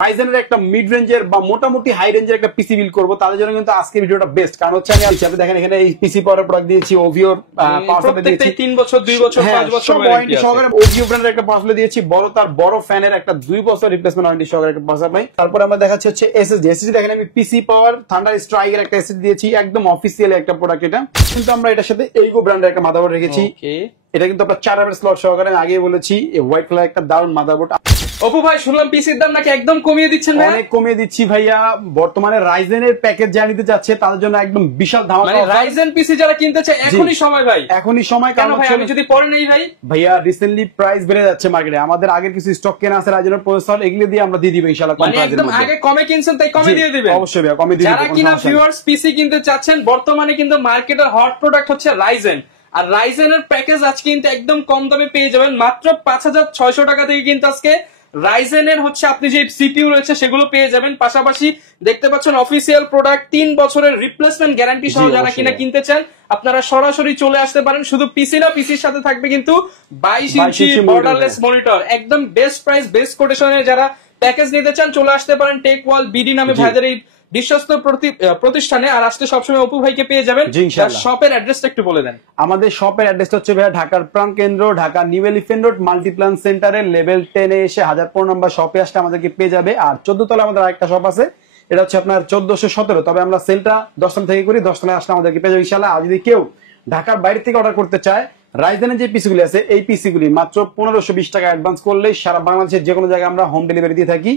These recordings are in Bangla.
রাইজেনের একটা মিড রেঞ্জের বা মোটামুটি হাই রেঞ্জের একটা পিসি বিল্ড করবো, তাদের জন্য কিন্তু আজকে ভিডিওটা বেস্ট। কারণ হচ্ছে আমি হিসাবে দেখেন এখানে এই পিসি পাওয়ার প্রোডাক্ট দিয়েছি, ওভিওর পাওয়ার সাপ্লাই দিয়েছি 3 বছর 2 বছর 5 বছর ওয়ারেন্টি সহকারে, ওভিও ব্র্যান্ডের একটা পাওয়ার সাপ্লাই দিয়েছি, বড় তার বড় ফ্যানের একটা 2 বছর রিপ্লেসমেন্ট ওয়ারেন্টি সহকারে একটা পাওয়ার সাপ্লাই। তারপর আমরা দেখাচ্ছি হচ্ছে এসএসডি দেখেন আমি পিসি পাওয়ার থান্ডার স্ট্রাইকের একটা এসএসডি দিয়েছি, একদম অফিসিয়াল একটা প্রোডাক্ট। এটা কিন্তু আমরা এটার সাথে এইগো ব্র্যান্ডের একটা মাদারবোর্ড রেখেছি। এটা কিন্তু আপনার 4 এর স্লট সহকারে, আমি আগেই বলেছি হোয়াইট কালার একটা দারুন মাদারবোর্ড। অপু ভাই শুনলাম পিসির দাম নাকি একদম কমিয়ে দিচ্ছেন ভাই? অনেক কমিয়ে দিচ্ছি ভাইয়া। বর্তমানে রাইজেনের প্যাকেজ যা নিতে যাচ্ছে তাদের জন্য একদম বিশাল ধামাকা। মানে রাইজেন পিসি যারা কিনতে চায় এখনই সময় ভাই, এখনই সময়। কেন ভাই আমি যদি পরে নেই ভাই? ভাইয়া রিসেন্টলি প্রাইস বেড়ে যাচ্ছে মার্কেটে, আমাদের আগের কিছু স্টক কেনা আছে রাইজেনের প্রসেসর, এগুলো দিয়ে আমরা দিয়ে দিব ইনশাআল্লাহ। মানে একদম আগে কমে কিনছেন তাই কমে দিয়ে দিবেন? অবশ্যই ভাইয়া কমে দিয়ে দিব। যারা কিনা ভিউয়ার্স পিসি কিনতে চাচ্ছেন, বর্তমানে কিন্তু মার্কেটের হট প্রোডাক্ট হচ্ছে রাইজেন, আর রাইজেনের প্যাকেজ আজকে কিন্তু একদম কম দামে পেয়ে যাবেন মাত্র 5600 টাকা থেকে। কিন্তু আজকে রাইজেনের হচ্ছে আপনি যে সিপিইউ রয়েছে সেগুলো পেয়ে যাবেন, পাশাপাশি দেখতে পাচ্ছেন অফিসিয়াল প্রোডাক্ট 3 বছরের রিপ্লেসমেন্ট গ্যারান্টি সহ। যারা কিনা কিনতে চান আপনারা সরাসরি চলে আসতে পারেন। শুধু পিসি না, পিসির সাথে থাকবে কিন্তু 22 ইঞ্চি বর্ডারলেস মনিটর, একদম বেস্ট প্রাইস বেস্ট কোটেশনে যারা প্যাকেজ নিতে চান চলে আসতে পারেন টেক ওয়াল বিডি নামে ভাইদের এই বিশ্বস্ত প্রতিষ্ঠানে। আর আসতে সবসময় অপু ভাইকে পেয়ে যাবেন। শপের অ্যাড্রেসটা একটু বলে দেন। আমাদের শপের অ্যাড্রেসটা হচ্ছে ভাইয়া ঢাকার প্রাণ কেন্দ্র, Dhaka new elephant road Multiplan সেন্টারের লেভেল 10 এ এসে 1015 নম্বর শপে আসলে আমাদেরকে পেয়ে যাবে। আর 14 তলায় আমাদের আরেকটা শপ আছে, এটা হচ্ছে আপনার 1417। তবে আমরা সেলটা 10 তলা থেকে করি, 10 তলায় আসলে আমাদেরকে পেয়ে যাবে ইনশাআল্লাহ। আর যদি কেউ ঢাকার বাইরে থেকে অর্ডার করতে চায়, রাইজেনের যে পিসিগুলি আছে এই পিসিগুলি মাত্র 1520 টাকা অ্যাডভান্স করলেই সারা বাংলাদেশের যে কোনো জায়গায় আমরা হোম ডেলিভারি দিয়ে থাকি,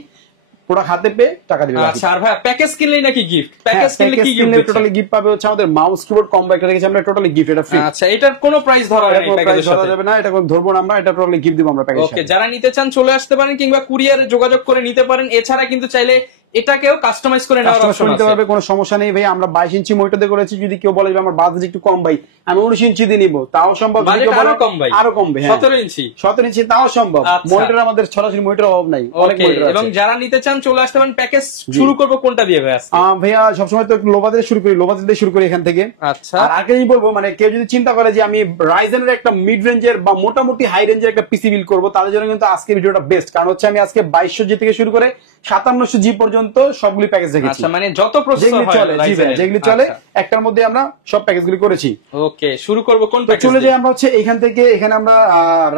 প্রোডাক্ট হাতে পেয়ে টাকা দিবেন। আচ্ছা আর ভাই প্যাকেজ কিনলেই নাকি গিফট? প্যাকেজ কিনলে কি গিফট? টোটালি গিফট পাবে হচ্ছে আমাদের মাউস কিবোর্ড কম্বো একটা রেখেছি আমরা, টোটালি গিফট। এটা ফ্রি। আচ্ছা এটার কোনো প্রাইস ধরা নেই, প্যাকেজের সাথে ধরা যাবে না, এটা কোনো ধরবো না আমরা, এটা টোটালি গিফট দিব আমরা প্যাকেজের সাথে। ওকে, যারা নিতে চান চলে আসতে পারেন কিংবা কুরিয়ারে যোগাযোগ করে নিতে পারেন। এছাড়া কিন্তু চাইলে এটাকেও কাস্টমাইজ করে নেওয়ার অপশন আছে, পারবে, কোনো সমস্যা নেই ভাই। আমরা 22 ইঞ্চি মনিটর দিয়ে করেছি, যদি কেউ বলে যে আমার বাজেট একটু কম ভাই আমি 19 ইঞ্চি দিয়ে নিব তাও সম্ভব, আরো কম ভাই, আরো কমবে 17 ইঞ্চি 17 ইঞ্চি তাও সম্ভব। মনিটর আমাদের সরাসরি মনিটর অভাব নাই, অনেক মনিটর আছে। এবং যারা নিতে চান চলে আসতে পারেন। প্যাকেজ শুরু করব কোনটা দিয়ে ভাই আজকে? ভাইয়া সবসময় তো একটু লোবাতে শুরু করি, লোবাতে দিয়ে শুরু করি এখান থেকে। আচ্ছা আর আগে বলবো মানে কেউ যদি চিন্তা করে যে আমি রাইজেনের একটা মিড রেঞ্জের বা মোটামুটি হাই রেঞ্জের একটা পিসি বিল্ড করবো, তাদের জন্য কিন্তু আজকে ভিডিওটা বেস্ট। কারণ হচ্ছে আমি আজকে 2200 জি থেকে শুরু করে 5700 জি পর্যন্ত সবগুলি প্যাকেজ রেখেছি। আচ্ছা মানে যত প্রসেসর চলে যেগুলি চলে একটার মধ্যে আমরা সব প্যাকেজগুলি করেছি। ওকে, শুরু করব কোন প্যাকেজ? চলে যাই আমরা হচ্ছে এখান থেকে। এখানে আমরা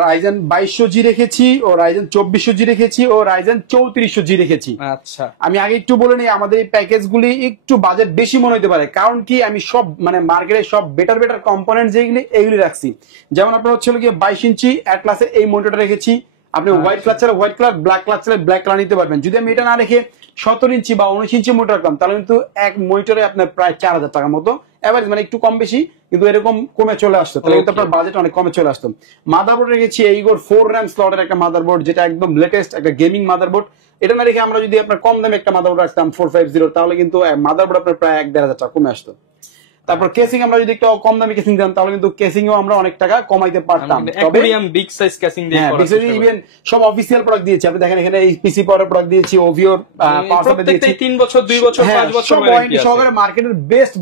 রাইজেন 2200 জি রেখেছি, ও রাইজেন 2400 জি রেখেছি, ও রাইজেন 3400 জি রেখেছি। আচ্ছা আমি আগে একটু বলে নিই, আমাদের এই প্যাকেজগুলি একটু বাজেট বেশি মনে হতে পারে, কারণ কি আমি সব মানে মার্কেটে সব বেটার কম্পোনেন্ট যেগুলি এইগুলি রাখছি। যেমন আপনার হচ্ছে 22 ইঞ্চি অ্যাটলাসের এই মনিটরটা রেখেছি, আপনি হোয়াইট কালার চাইলে হোয়াইট কালার, ব্ল্যাক কালার চাইলে ব্ল্যাক কালার নিতে পারবেন। যদি আমি এটা না রেখে 17 ইঞ্চি বা 19 ইঞ্চি মনিটর রাখতাম তাহলে কিন্তু এক মনিটরে আপনার প্রায় 4000 টাকার মতো এভারেজ, মানে একটু কম বেশি কিন্তু এরকম কমে চলে আসতো, তাহলে কিন্তু আপনার বাজেট অনেক কমে চলে আসতো। মাদারবোর্ড রেখেছি এইগোর 4 RAM স্লটের একটা মাদারবোর্ড, যেটা একদম লেটেস্ট একটা গেমিং মাদারবোর্ড। এটা না রেখে আমরা যদি আপনার কম দামে একটা মাদারবোর্ড রাখতাম 450, তাহলে কিন্তু মাদারবোর্ড আপনার প্রায় 1-1500 টাকা কমে আসতো। তারপর কেসিং আমরা যদি একটু কম দামে কেসিং দিতাম তাহলে কিন্তু কেসিং ও আমরা অনেক টাকা কমাইতে পারতাম। তবে বিগ সাইজ কেসিং দিয়ে করা আছে, ইভেন সব অফিসিয়াল প্রোডাক্ট দিয়েছি। আপনি দেখেন এখানে এই পিসি পাওয়ার প্রোডাক্ট দিয়েছি, ওভিওর পাওয়ার সাপ্লাই দিয়েছি 3 বছর 2 বছর 5 বছর ওয়ারেন্টি সহকারে মার্কেটের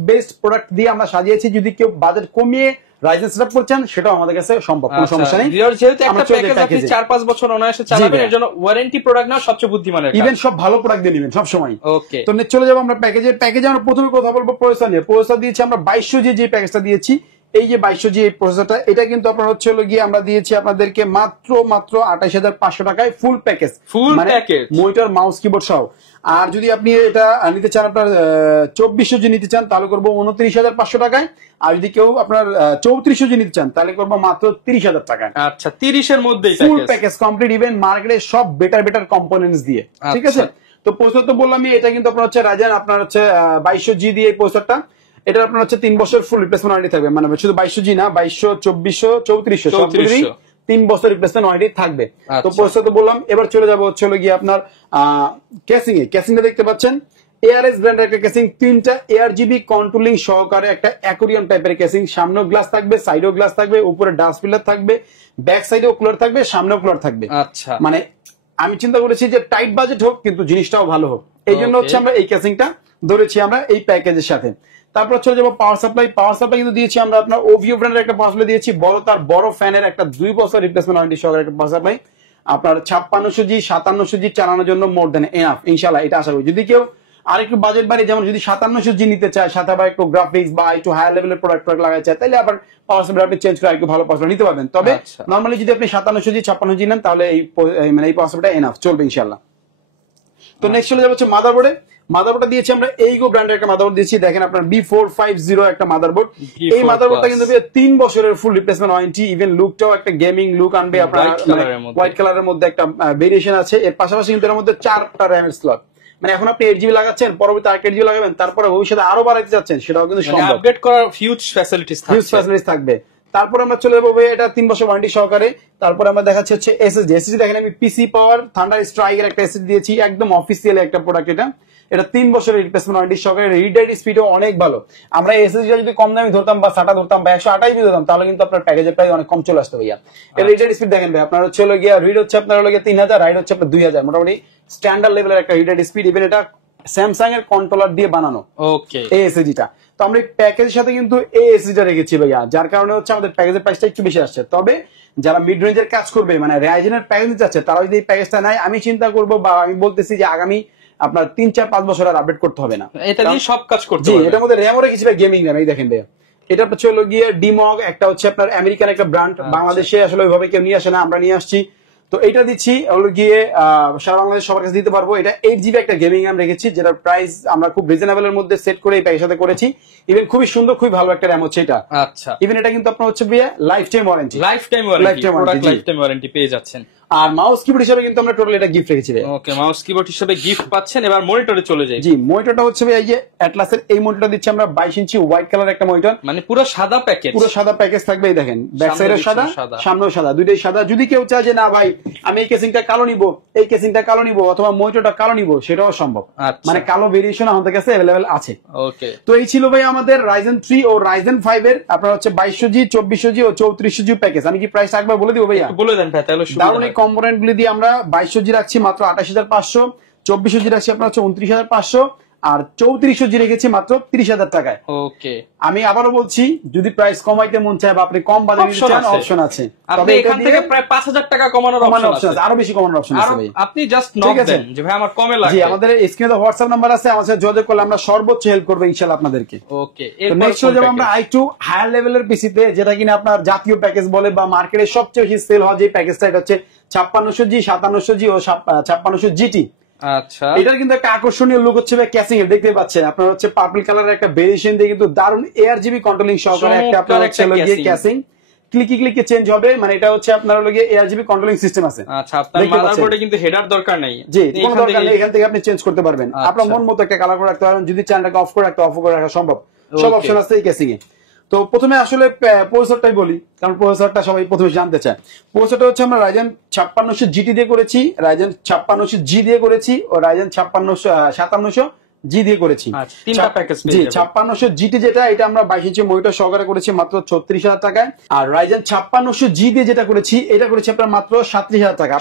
বেস্ট প্রোডাক্ট দিয়ে আমরা সাজিয়েছি। যদি কেউ বাজেট কমিয়ে রাইজেন সেটআপ করছেন সেটাও আমাদের কাছে সম্ভব, কোনো সমস্যা নেই। যেহেতু একটা প্যাকেজ আপনি 4-5 বছর অনায়াসে চালাবেন, এর জন্য ওয়ারেন্টি প্রোডাক্ট না সবচেয়ে বুদ্ধিমানের, ইভেন সব ভালো প্রোডাক্ট দিয়ে নেবেন সব সময়। ওকে, তো চলে যাব আমরা প্যাকেজে আমরা প্রথমে কথা বলবো প্রসেসর নিয়ে। প্রসেসর দিয়েছি আমরা 2200 জি যে প্যাকেজটা দিয়েছি, এই যে 2200 জি এই প্রসেসরটা, এটা কিন্তু আপনার হচ্ছে গিয়ে আমরা দিয়েছি আপনাদেরকে মাত্র 28500 টাকায় ফুল প্যাকেজ, মানে মনিটর মাউস কিবোর্ড সহ। আর যদি আপনি এটা নিতে চান আপনার 2400 জি নিতে চান তাহলে করবো 29500 টাকায়। আর যদি কেউ আপনার 3400 জি নিতে চান তাহলে করবো মাত্র 30000 টাকায়। আচ্ছা 30 এর মধ্যেই ফুল প্যাকেজ কমপ্লিট, ইভেন মার্কেটে সব বেটার কম্পোনেন্টস দিয়ে, ঠিক আছে। তো প্রসেসর তো বললাম এটা কিন্তু আপনার হচ্ছে রাইজেন আপনার হচ্ছে 2200 জি দিয়ে এই প্রসেসরটা, এটা আপনার হচ্ছে 3 বছর ফুল রিপ্লেসমেন্ট ওয়ারেন্টি থাকবে। মানে শুধু 2200 জি না, 2200, 2400, 3400 সবগুলোরই 3 বছর রিপ্লেসমেন্ট ওয়ারেন্টি থাকবে। তো প্রসেসর তো বললাম, এবার চলে যাবো হচ্ছে গিয়ে আপনার কেসিংটা দেখতে পাচ্ছেন এআরএস ব্র্যান্ডের একটা কেসিং, 3টা ARGB কন্ট্রোলিং সহকারে একটা অ্যাকোরিয়াম টাইপের কেসিং। সামনেও গ্লাস থাকবে, সাইডেও গ্লাস থাকবে, উপরে ডাস্ট ফিল্টার থাকবে, ব্যাক সাইডেও কুলার থাকবে, সামনেও কুলার থাকবে। আচ্ছা মানে আমি চিন্তা করেছি যে টাইট বাজেট হোক কিন্তু জিনিসটাও ভালো হোক, এই জন্য হচ্ছে আমরা এই কেসিংটা ধরেছি আমরা এই প্যাকেজের সাথে। তারপর চলে যাবো পাওয়ার সাপ্লাই কিন্তু দিয়েছি আমরা আপনার ওভিও ব্র্যান্ডের একটা পাওয়ার সাপ্লাই দিয়েছি, বড় তার বড় ফ্যানের একটা 2 বছর রিপ্লেসমেন্ট ওয়ারেন্টি সহকারে একটা পাওয়ার সাপ্লাই। আপনার 5600G 5700G চালানোর জন্য মোর দেন এনাফ ইনশাআল্লাহ, এটা আশা করি। যদি কেউ আরেকটু বাজেট বাড়ি, যেমন যদি 5700G নিতে চায়, সাথে আবার একটু গ্রাফিক্স বা একটু হায়ার লেভেলের প্রোডাক্ট লাগাতে চায়, তাহলে আবার পাওয়ার সাপ্লাই আপনি চেঞ্জ করে একটু ভালো পাওয়ার সাপ্লাই নিতে পারবেন। তবে নরমালি যদি আপনি 5700G 5600G নেন, তাহলে মানে এই পাওয়ার সাপ্লাইটা এনাফ চলবে ইনশাআল্লাহ। তো নেক্সট চলে যাবো হচ্ছে মাদারবোর্ডে। মাদারবোর্ডটা দিয়েছি আমরা এইগো ব্র্যান্ডের একটা মাদারবোর্ড দিয়েছি। দেখেন আপনার B450 একটা মাদারবোর্ড। এই মাদারবোর্ডটা কিন্তু 3 বছরের ফুল রিপ্লেসমেন্ট ওয়ারেন্টি। ইভেন লুকটাও একটা গেমিং লুক আনবে আপনার, হোয়াইট কালারের মধ্যে একটা ভেরিয়েশন আছে। এর পাশাপাশি কিন্তু এর মধ্যে 4টা র্যামের স্লট, মানে এখন আপনি 8GB লাগাচ্ছেন, পরবর্তী আর 8GB লাগাবেন, তারপরে ভবিষ্যতে আরো বাড়াইতে যাচ্ছেন, সেটাও কিন্তু সম্ভব। আপডেট করার হিউজ ফ্যাসিলিটিস থাকবে। তারপর আমরা চলে যাবো ভাই এটা 3 বছর ওয়ারেন্টি সহকারে। তারপর আমরা দেখাচ্ছি হচ্ছে এসএসডি দেখেন আমি পিসি পাওয়ার থান্ডার স্ট্রাইকের একটা এসএসডি দিয়েছি, একদম অফিসিয়াল একটা প্রোডাক্ট। এটা 3 বছরের রিপ্লেসমেন্ট ওয়ারেন্টি সহকারে। রিড রাইট স্পিডও অনেক ভালো। আমরা এসএসডি যদি কম দামি ধরতাম বা SATA ধরতাম বা 128GB ধরতাম, তাহলে কিন্তু আপনার প্যাকেজের প্রাইস অনেক কম চলে আসতো ভাইয়া। এর রিড রাইট স্পিড দেখেন ভাই, আপনার হচ্ছে গিয়া রিড হচ্ছে আপনার 3000, রাইট হচ্ছে আপনার 2000, মোটামুটি স্ট্যান্ডার্ড লেভেলের একটা রিড রাইট স্পিড। ইভেন এটা স্যামসাং এর কন্ট্রোলার দিয়ে বানানো এই এসএসডিটা। তো আমরা এই প্যাকেজের সাথে কিন্তু এই এসএসডিটা রেখেছি ভাইয়া, যার কারণে হচ্ছে আমাদের প্যাকেজের প্রাইসটা একটু বেশি আসছে। তবে যারা মিড রেঞ্জের কাজ করবে, মানে রাইজেনের প্যাকেজ চাচ্ছে, তারা যদি এই প্যাকেজটা নেয়, আমি চিন্তা করবো বা আমি বলতেছি যে আগামী আপনার 3-4-5 বছর আর আপডেট করতে হবে না, এটা দিয়ে সব কাজ করতে হবে। হবে। এটার মধ্যে র্যামও রেখেছি ভাই, গেমিং র্যাম। এই দেখেন ভাইয়া, এটা হচ্ছে হলো গিয়ে ডিমগ, একটা হচ্ছে আপনার আমেরিকান একটা ব্র্যান্ড, বাংলাদেশে আসলে ওইভাবে কেউ নিয়ে আসে না, আমরা নিয়ে আসছি। তো এটা দিচ্ছি হলো গিয়ে সারা বাংলাদেশ সবার কাছে দিতে পারবো। এটা 8GB একটা গেমিং র্যাম রেখেছি, যেটার প্রাইস আমরা খুব রিজনেবল এর মধ্যে সেট করে এই প্যাকের সাথে করেছি। ইভেন খুবই সুন্দর, খুবই ভালো একটা র্যাম হচ্ছে এটা। আচ্ছা, ইভেন এটা কিন্তু আপনার হচ্ছে ভাইয়া life time warranty, life time warranty পেয়ে যাচ্ছেন। আর মাউস কিবোর্ড হিসেবে কিন্তু আমরা টোটাল এটা গিফট রেখেছি ভাই। ওকে, মাউস কিবোর্ড হিসেবে গিফট পাচ্ছেন। এবার মনিটরে চলে যাই। জি, মনিটরটা হচ্ছে ভাই এই যে অ্যাটলাসের এই মনিটরটা দিচ্ছি আমরা 22 ইঞ্চি হোয়াইট কালার একটা মনিটর, মানে পুরো সাদা প্যাকেজ। পুরো সাদা প্যাকেজ থাকবে। এই দেখেন ব্যাক সাইডের সাদা, সামনেও সাদা, দুইটাই সাদা। যদি কেউ চায় যে না ভাই আমি এই কেসিংটা কালো নিব, এই কেসিংটা কালো নিব, অথবা মনিটরটা কালো নিব, সেটাও সম্ভব। মানে কালো ভেরিয়েশন আমাদের কাছে अवेलेबल আছে। ওকে, তো এই ছিল ভাই আমাদের Ryzen 3 ও Ryzen 5 এর আপনার হচ্ছে 2200G 2400G ও 3400G প্যাকেজ। আমি কি প্রাইস একবার বলে দিব ভাইয়া? বলে দেন ভাই, তাহলে সুবিধা হয়। দারুণ এই কম্পোনেন্ট গুলি দিয়ে আমরা 2200G রাখছি মাত্র 28500, 2400G রাখছি আপনার হচ্ছে 29500, আর 3400G রেখেছি মাত্র 30000 টাকায়। ওকে, আমি আবারও বলছি, যদি প্রাইস কমাইতে মন চায় বা আপনি কম বাজেটে নিতে চান, অপশন আছে। তবে এখান থেকে প্রায় 5000 টাকা কমানোর অপশন আছে, আরো বেশি কমানোর অপশন আছে ভাই। আপনি জাস্ট নক দেন যে ভাই আমার কমে লাগবে। জি, আমাদের স্ক্রিনে হোয়াটসঅ্যাপ নাম্বার আছে, আমার সাথে যোগাযোগ করলে আমরা সর্বোচ্চ হেল্প করব ইনশাআল্লাহ আপনাদেরকে। ওকে, তো নেক্সট হলো আমরা আরেকটু হায়ার লেভেলের পিসিতে, যেটা কিনা আপনার জাতীয় প্যাকেজ বলে বা মার্কেটে সবচেয়ে বেশি সেল হয় যে প্যাকেজটা, এটা হচ্ছে 5600G 5700G ও 5600GT। আচ্ছা, এটার কিন্তু একটা আকর্ষণীয় লুক হচ্ছে ক্যাসিং এর, দেখতে পাচ্ছেন আপনার হচ্ছে পার্পল কালারের একটা ভেরিয়েশন দিয়ে কিন্তু দারুণ ARGB কন্ট্রোলিং সহকারে একটা আপনার হচ্ছে ক্যাসিং, ক্লিকে চেঞ্জ হবে। মানে এটা হচ্ছে আপনার লগে ARGB কন্ট্রোলিং সিস্টেম আছে। আচ্ছা, আপনার মাদারবোর্ডে কিন্তু হেডার দরকার নাই। জি, কোনো দরকার নেই, এখান থেকে আপনি চেঞ্জ করতে পারবেন। আপনার মন মতো একটা কালার করে রাখতে পারবেন, যদি চ্যানেলটাকে অফ করে রাখতে অফ করে রাখা সম্ভব, সব অপশন আছে এই ক্যাসিং এ। তো প্রথমে আসলে প্রসেসরটাই বলি, কারণ প্রসেসরটা সবাই প্রথমে জানতে চায়। প্রসেসরটা হচ্ছে আমরা Ryzen 5600GT দিয়ে করেছি, Ryzen 5600G দিয়ে করেছি ও Ryzen 5700G দিয়ে করেছি। তিনটা প্যাকেজ। জি, 5600GT যেটা, এটা আমরা 22 ইঞ্চি মনিটর সহকারে করেছি মাত্র 36000 টাকায়। আর Ryzen 5600G দিয়ে যেটা করেছি, এটা করেছি আপনার মাত্র 37000 টাকা।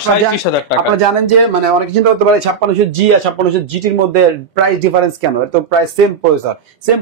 আপনারা জানেন যে মানে অনেকে চিন্তা করতে পারে 5600G আর 5600GT-র মধ্যে প্রাইস ডিফারেন্স কেন? এটা তো প্রায় সেম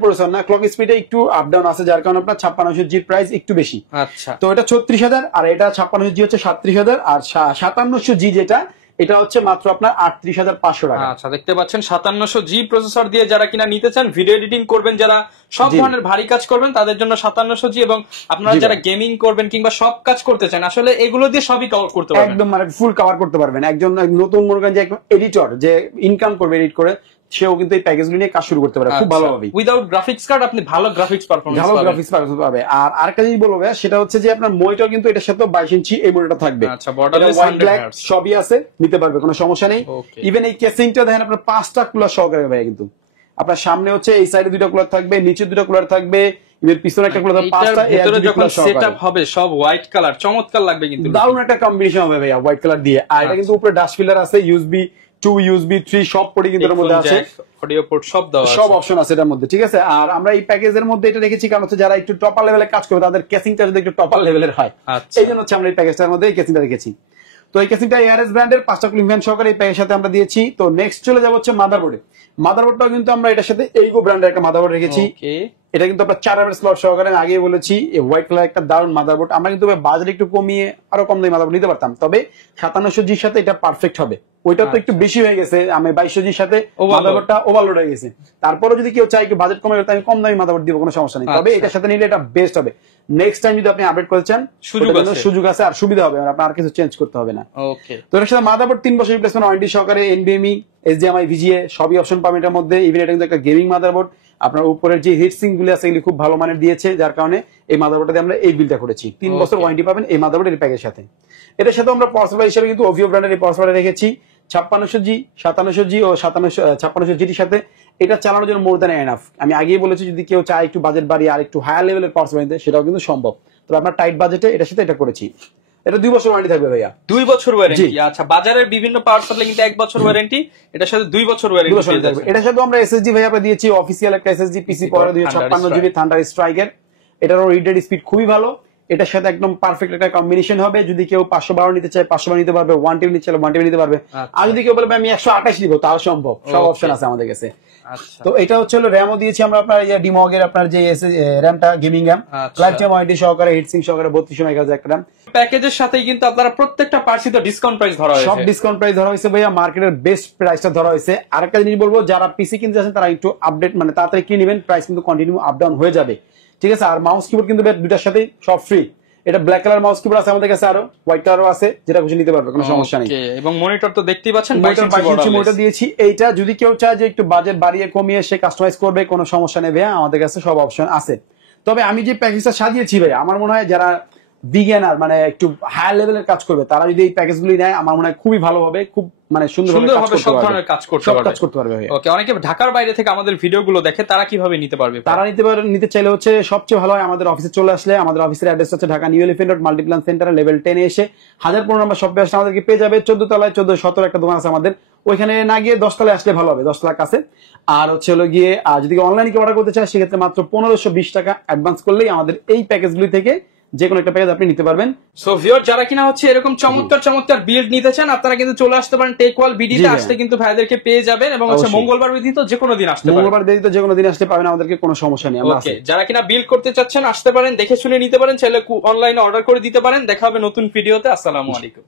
প্রসেসর না, ক্লক স্পিডে একটু আপ ডাউন আছে, যার কারণে আপনার 5600G-র প্রাইস একটু বেশি। আচ্ছা, তো এটা 36000 আর এটা 5600G হচ্ছে 37000, আর 5700G যেটা, এটা হচ্ছে মাত্র আপনার 38500 টাকা। আচ্ছা, দেখতে পাচ্ছেন 5700G প্রসেসর দিয়ে যারা কিনা নিতে চান, ভিডিও এডিটিং করবেন, যারা সব ধরনের ভারী কাজ করবেন, তাদের জন্য 5700G, এবং আপনারা যারা গেমিং করবেন কিংবা সব কাজ করতে চান, আসলে এগুলো দিয়ে সবই কভার করতে পারবেন, একদম মানে ফুল কভার করতে পারবেন। একজন নতুন মনে করেন যে এডিটর যে ইনকাম করবে এডিট করে, সেও কিন্তু এই প্যাকেজগুলো নিয়ে কাজ শুরু করতে পারে খুব ভালোভাবে। উইদাউট গ্রাফিক্স কার্ড আপনি ভালো গ্রাফিক্স পারফরম্যান্স পাবে। আর আরেকটা জিনিস বলবো সেটা হচ্ছে যে আপনার মনিটর কিন্তু এটার সাথে 22 ইঞ্চি এই মনিটর থাকবে। আচ্ছা, বর্ডারলেস 100 Hz সবই আছে, নিতে পারবে, কোনো সমস্যা নেই। ইভেন এই কেসিংটা দেখেন আপনার 5টা কুলার সহকারে ভাই, কিন্তু আপনার সামনে হচ্ছে এই সাইডে 2টা কুলার থাকবে, নিচে 2টা কুলার থাকবে, এর পিছনে একটা কুলার, 5টা ভিতরে যখন সেটআপ হবে সব হোয়াইট কালার, চমৎকার লাগবে কিন্তু, দারুণ একটা কম্বিনেশন হবে ভাইয়া হোয়াইট কালার দিয়ে। আর এটা কিন্তু উপরে ডাস্ট ফিল্টার আছে, USB 2 USB 3 সব পড়ে কিন্তু এর মধ্যে আছে, অডিও পোর্ট সব দেওয়া আছে, সব অপশন আছে এটার মধ্যে, ঠিক আছে। আর আমরা এই প্যাকেজের মধ্যে এটা রেখেছি কারণ হচ্ছে যারা একটু টপার লেভেলে কাজ করবে, তাদের কেসিংটা যদি একটু টপার লেভেলের হয়, এই জন্য হচ্ছে আমরা এই প্যাকেজটার মধ্যে এই কেসিংটা রেখেছি। তো এই কেসিংটা ARS ব্র্যান্ডের 5টা কুলিং ফ্যান সহকারে এই প্যাকের সাথে আমরা দিয়েছি। তো নেক্সট চলে যাব হচ্ছে মাদারবোর্ডে। মাদারবোর্ডটাও কিন্তু আমরা এটার সাথে এইগো ব্র্যান্ডের একটা মাদারবোর্ড রেখেছি। এটা কিন্তু আপনার 4 স্লট সহকারে, আমি আগেই বলেছি এই হোয়াইট কালার একটা দারুণ মাদারবোর্ড। আমরা কিন্তু বাজারে একটু কমিয়ে আরো কম দামি মাদারবোর্ড নিতে পারতাম, তবে 5700G'র সাথে এটা পারফেক্ট হবে। ওইটা তো একটু বেশি হয়ে গেছে, আমি 2200G'র সাথে মাদারবোর্ডটা ওভারলোড হয়ে গেছে। তারপরে যদি কেউ চায় একটু বাজেট কমে গেলে আমি কম দামি মাদারবোর্ড দিব, কোনো সমস্যা নেই। তবে এটার সাথে নিলে এটা বেস্ট হবে। নেক্সট টাইম যদি আপনি আপডেট করতে চান সুযোগ আছে আর সুবিধা হবে, আপনার আর কিছু চেঞ্জ করতে হবে না। ওকে, তো এর সাথে মাদারবোর্ড 3 বছর রিপ্লেসমেন্ট ওয়ারেন্টি সহকারে, NVMe, HDMI, VGA সবই অপশন পাবেন এটার মধ্যে। ইভেন এটা কিন্তু একটা গেমিং মাদারবোর্ড। আপনার উপরের যে হিট সিঙ্ক গুলি আছে এগুলি খুব ভালো মানের দিয়েছে, যার কারণে এই মাদারবোর্ডে আমরা এই বিলটা করেছি। 3 বছর ওয়ারেন্টি পাবেন এই মাদারবোর্ডের প্যাকের সাথে। এটার সাথে আমরা পাওয়ার সাপ্লাই হিসেবে কিন্তু ওভিও ব্র্যান্ডের এই পাওয়ার সাপ্লাই রেখেছি 5600G, 5700G ও 5600G'র সাথে। এটা চালানোর জন্য মোর দ্যান এনাফ। আমি আগেই বলেছি যদি কেউ চায় একটু বাজেট বাড়িয়ে আর একটু হায়ার লেভেলের পাওয়ার সাপ্লাই দিতে, সেটাও কিন্তু সম্ভব। তো আপনার টাইট বাজেটে এটার সাথে এটা করেছি। এটা 2 বছর ওয়ারেন্টি থাকবে ভাইয়া। 2 বছর ওয়ারেন্টি। আচ্ছা, বাজারের বিভিন্ন পাওয়ার সাপ্লাই কিন্তু 1 বছর ওয়ারেন্টি, এটার সাথে 2 বছর ওয়ারেন্টি থাকবে। এটার সাথে আমরা SSD ভাইয়া আমরা দিয়েছি অফিসিয়াল একটা SSD পিসি পরে 256GB থান্ডার স্ট্রাইকের। এটারও রিড রেট স্পিড খুবই ভালো। এটার সাথে একদম পারফেক্ট একটা কম্বিনেশন হবে। যদি কেউ 512 নিতে চায় 512 নিতে পারবে, 1TB নিতে চাইলে 1TB নিতে পারবে। আর যদি কেউ বলবে আমি 128 নিব, তাও সম্ভব। সব অপশন আছে আমাদের কাছে। আচ্ছা, তো এটা হচ্ছে হলো র‍্যামও দিয়েছি আমরা আপনার ডিমগের আপনার যে র‍্যামটা gaming RAM, lifetime warranty সহকারে, হিটসিঙ্ক সহকারে 32 মেগাহার্জ একটা র‍্যাম। প্যাকেজের সাথেই কিন্তু আপনারা প্রত্যেকটা পার্সি তো ডিসকাউন্ট প্রাইস ধরা হয়েছে। সব ডিসকাউন্ট প্রাইস ধরা হয়েছে ভাইয়া, মার্কেটের বেস্ট প্রাইসটা ধরা হয়েছে। আরেকটা জিনিস বলবো, যারা পিসি কিনতে যাচ্ছেন তারা একটু আপডেট মানে তাড়াতাড়ি কিনে নেবেন, প্রাইস কিন্তু কন্টিনিউ আপ ডাউন হয়ে যাবে। ঠিক আছে। আর মাউস কিবোর্ড কিন্তু দুটার সাথে সব ফ্রি। এটা ব্ল্যাক কালার মাউস কিবোর্ড আছে আমাদের কাছে, আরো হোয়াইট কালারও আছে, যেটা খুশি নিতে পারবে, কোনো সমস্যা নেই। এবং মনিটর তো দেখতেই পাচ্ছেন, মনিটর দিয়েছি। এইটা যদি কেউ চায় যে একটু বাজেট বাড়িয়ে কমিয়ে সে কাস্টমাইজ করবে, কোনো সমস্যা নেই ভাইয়া, আমাদের কাছে সব অপশন আছে। তবে আমি যে প্যাকেজটা সাজিয়েছি ভাই, আমার মনে হয় যারা বিগিনার মানে একটু হায়ার লেভেলের কাজ করবে তারা যদি এই প্যাকেজগুলি নেয়, আমার মনে হয় খুবই ভালো হবে, খুব মানে সুন্দরভাবে সব ধরনের কাজ করতে পারবে। ওকে, অনেকে ঢাকার বাইরে থেকে আমাদের ভিডিওগুলো দেখে, তারা কিভাবে নিতে পারবে? তারা নিতে চাইলে হচ্ছে সবচেয়ে ভালো হয় আমাদের অফিসে চলে আসলে। আমাদের অফিসের অ্যাড্রেস হচ্ছে Dhaka new elephant road Multiplan centre level 10 এ এসে 1015 নম্বর শপে আসলে আমাদেরকে পেয়ে যাবে। 14 তলায় 1417 একটা দোকান আছে আমাদের, ওইখানে না গিয়ে 10 তলায় আসলে ভালো হবে, 10 তলার কাছে। আর হচ্ছে হলো গিয়ে যদি অনলাইনে কেউ অর্ডার করতে চায় সেক্ষেত্রে মাত্র 1520 টাকা অ্যাডভান্স করলেই আমাদের এই প্যাকেজগুলি থেকে যে কোনো একটা প্যাকেজ আপনি নিতে পারবেন। সো ভিউয়ার, যারা কিনা হচ্ছে এরকম চমৎকার বিল্ড নিতে চান, আপনারা কিন্তু চলে আসতে পারেন টেকওয়াল বিডিতে। আসলে কিন্তু ভাইদেরকে পেয়ে যাবেন, এবং হচ্ছে মঙ্গলবার ব্যতীত যে কোনো দিন আসতে পারেন। মঙ্গলবার ব্যতীত যে কোনো দিন আসতে পাবেন, আমাদেরকে কোনো সমস্যা নেই। ওকে, যারা কিনা বিল্ড করতে চাচ্ছেন আসতে পারেন, দেখে শুনে নিতে পারেন, চাইলে অনলাইনে অর্ডার করে দিতে পারেন। দেখা হবে নতুন ভিডিওতে। আসসালামু আলাইকুম।